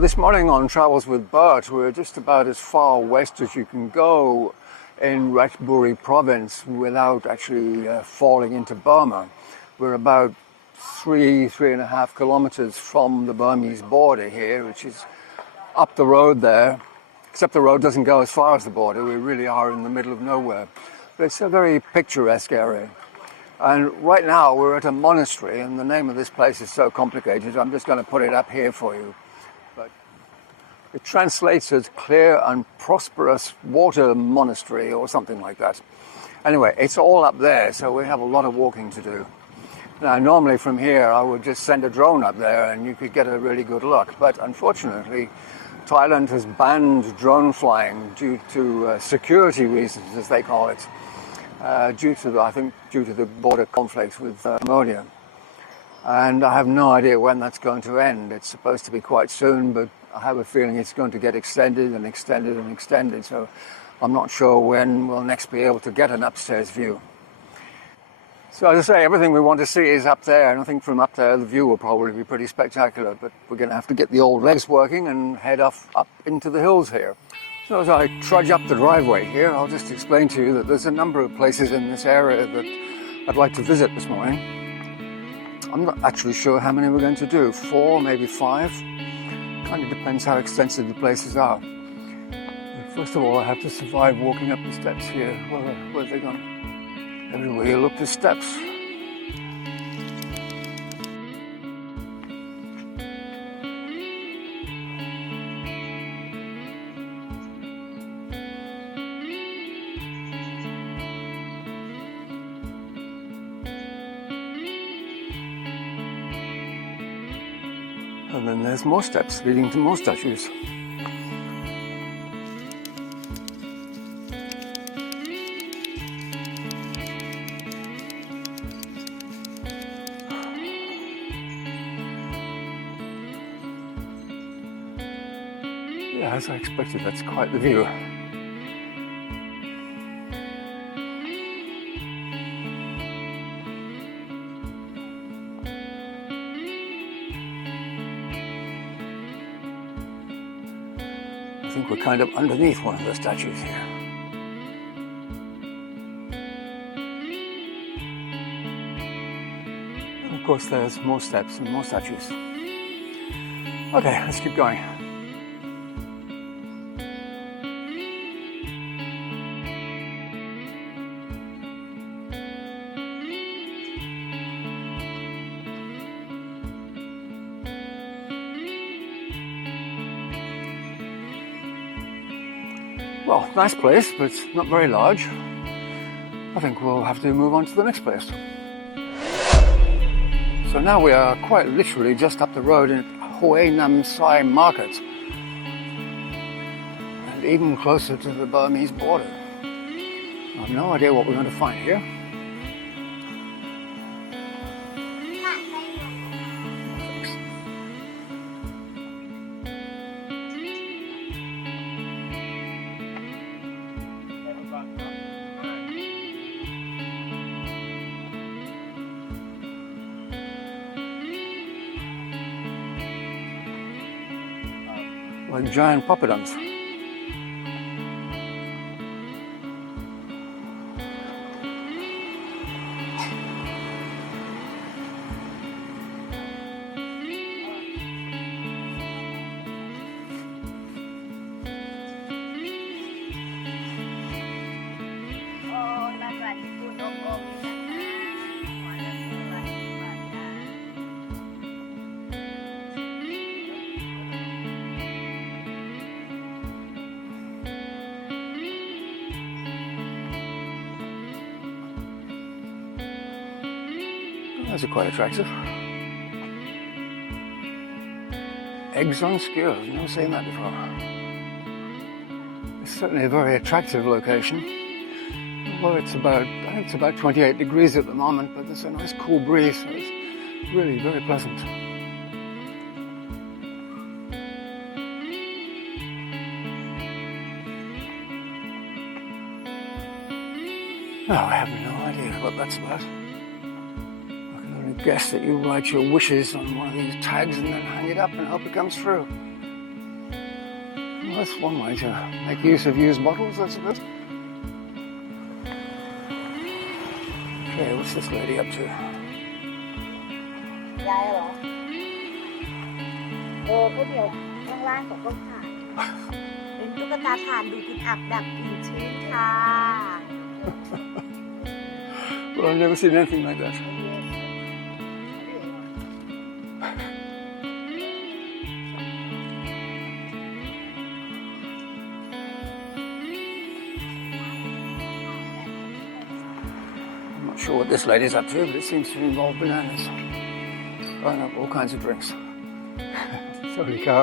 this morning on Travels with Bert, we're just about as far west as you can go in Ratchaburi Province without actually falling into Burma. We're about 3.5 kilometers from the Burmese border here, which is up the road there, except the road doesn't go as far as the border. We really are in the middle of nowhere. But it's a very picturesque area. And right now we're at a monastery, and the name of this place is so complicated, I'm just going to put it up here for you. But it translates as Clear and Prosperous Water Monastery or something like that. Anyway, it's all up there, so we have a lot of walking to do. Now, normally from here I would just send a drone up there and you could get a really good look. But unfortunately, Thailand has banned drone flying due to security reasons, as they call it. Due to the border conflicts with Cambodia. And I have no idea when that's going to end. It's supposed to be quite soon, but I have a feeling it's going to get extended and extended and extended, so I'm not sure when we'll next be able to get an upstairs view. So as I say, everything we want to see is up there, and I think from up there the view will probably be pretty spectacular, but we're going to have to get the old legs working and head up into the hills here. So as I trudge up the driveway here, I'll just explain to you that there's a number of places in this area that I'd like to visit this morning. I'm not actually sure how many we're going to do, 4, maybe 5. Kind of depends how extensive the places are. First of all, I have to survive walking up the steps here. Where have they gone? Everywhere you look, there's steps. And then there's more steps leading to more statues. Yeah, as I expected, that's quite the view. I think we're kind of underneath one of the statues here. And of course there's more steps and more statues. Okay, let's keep going. Well, nice place, but not very large. I think we'll have to move on to the next place. So now we are quite literally just up the road in Huai Nam Sai Market. And even closer to the Burmese border. I have no idea what we're going to find here. Like giant poppadoms. Those are quite attractive. Eggs on skewers, I've never seen that before. It's certainly a very attractive location. Although I think it's about 28 degrees at the moment, but there's a nice cool breeze, so it's really very pleasant. Oh, I have no idea what that's about. I can only guess that you write your wishes on one of these tags and then hang it up and hope it comes through. Well, that's one way to make use of used bottles, I suppose. Okay, what's this lady up to? ยายเหรอข้าวเหนียวข้างล่างของต้มถ่านเป็นตุ๊กตาถ่านดูดกลิ่นอับดับกลิ่นชื้นค่ะ Well, I've never seen anything like that. I'm not sure what this lady's up to, but it seems to involve bananas. Buying up all kinds of drinks. Sorry, Carl. สวัสดีค่ะ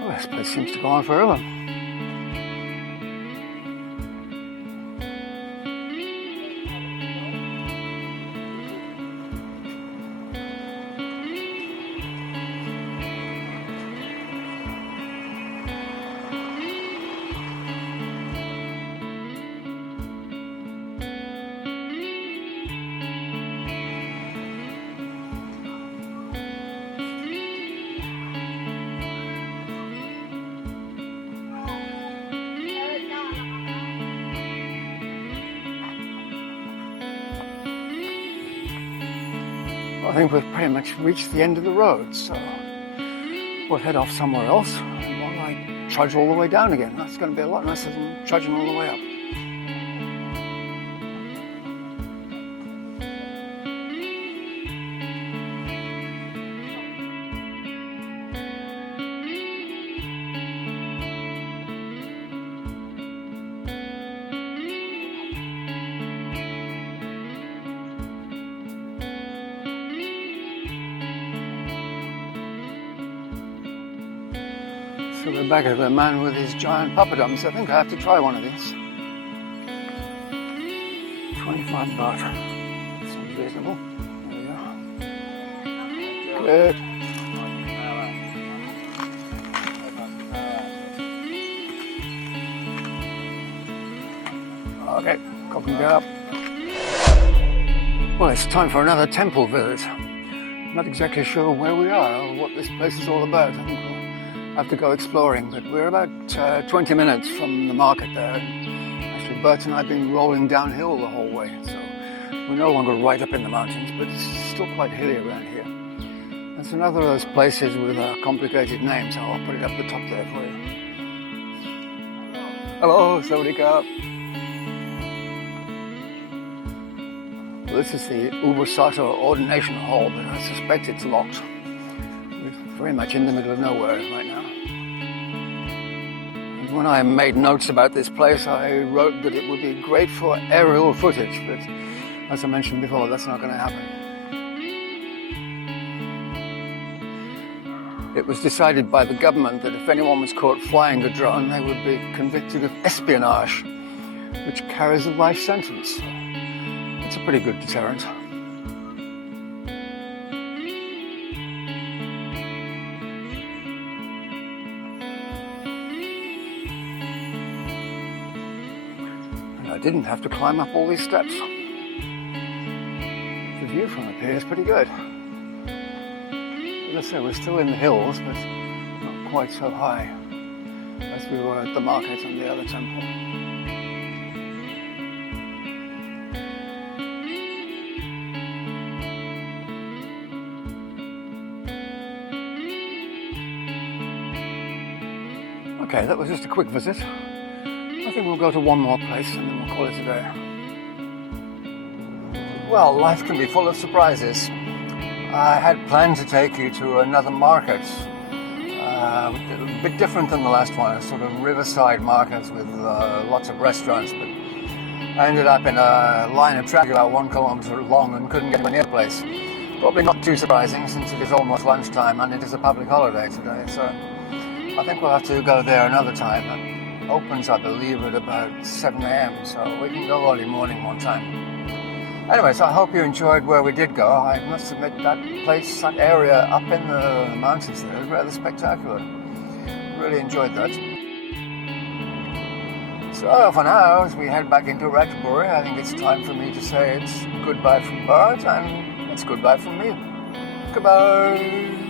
Oh, this place seems to go on forever. I think we've pretty much reached the end of the road, so we'll head off somewhere else while I trudge all the way down again. That's going to be a lot nicer than trudging all the way up. So we're back at the man with his giant papadums. I think I have to try one of these. 25 baht. Seems reasonable. There we go. Good. Okay, copy and go. Well, it's time for another temple visit. I'm not exactly sure where we are or what this place is all about. I think we'll have to go exploring, but we're about 20 minutes from the market there. And actually, Bert and I have been rolling downhill the whole way, so we're no longer right up in the mountains, but it's still quite hilly around here. It's another of those places with complicated names. I'll put it up the top there for you. Hello, Sawadee-ka. Well, this is the Ubasato Ordination Hall, but I suspect it's locked. We're very much in the middle of nowhere right now. And when I made notes about this place, I wrote that it would be great for aerial footage, but as I mentioned before, that's not going to happen. It was decided by the government that if anyone was caught flying a drone, they would be convicted of espionage, which carries a life sentence. It's a pretty good deterrent. And I didn't have to climb up all these steps. The view from up here is pretty good. As I say, we're still in the hills, but not quite so high as we were at the market and the other temple. Okay, that was just a quick visit. I think we'll go to one more place and then we'll call it a day. Well, life can be full of surprises. I had planned to take you to another market, a bit different than the last one, a sort of riverside market with lots of restaurants, but I ended up in a line of traffic about 1 kilometer long and couldn't get near the place. Probably not too surprising since it is almost lunchtime and it is a public holiday today, so I think we'll have to go there another time. It opens, I believe, at about 7 a.m, so we can go early morning one time. Anyway, so I hope you enjoyed where we did go. I must admit that place, that area up in the mountains there is rather spectacular. Really enjoyed that. So for now, as we head back into Ratchaburi, I think it's time for me to say it's goodbye from Bert and it's goodbye from me. Goodbye.